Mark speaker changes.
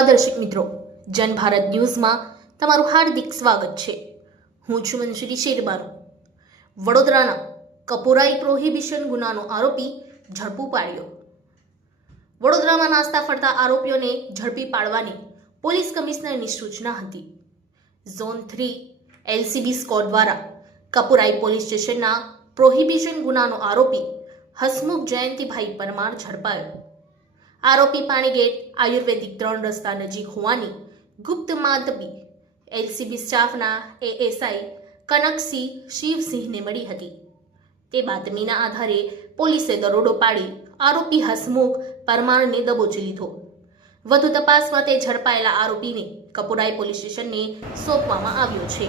Speaker 1: નમસ્કાર દર્શક મિત્રો, જન ભારત ન્યૂઝમાં તમારું હાર્દિક સ્વાગત છે. હું છું મંજુરી શેરબાનુ. વડોદરાના કપોરાઈ પ્રોહિબિશન ગુનાનો આરોપી ઝડપું પાડ્યો. વડોદરામાં નાસ્તા ફરતા આરોપીઓને ઝડપી પાડવાની પોલીસ કમિશનરની સૂચના હતી. ઝોન થ્રી એલસીબી સ્કોડ દ્વારા કપુરાઈ પોલીસ સ્ટેશનના પ્રોહિબિશન ગુનાનો આરોપી હસમુખ જયંતિભાઈ પરમાર ઝડપાયો. આરોપી પાણીગેટ આયુર્વેદિક ત્રણ રસ્તા નજીક હોવાની ગુપ્ત માતબી એલસીબી સ્ટાફના એએસઆઈ કનકસિંહ શિવસિંહને મળી હતી. તે બાતમીના આધારે પોલીસે દરોડો પાડી આરોપી હસમુખ પરમારને દબોચી લીધો. વધુ તપાસમાં તે ઝડપાયેલા આરોપીને કપુરાઈ પોલીસ સ્ટેશનને સોંપવામાં આવ્યો છે.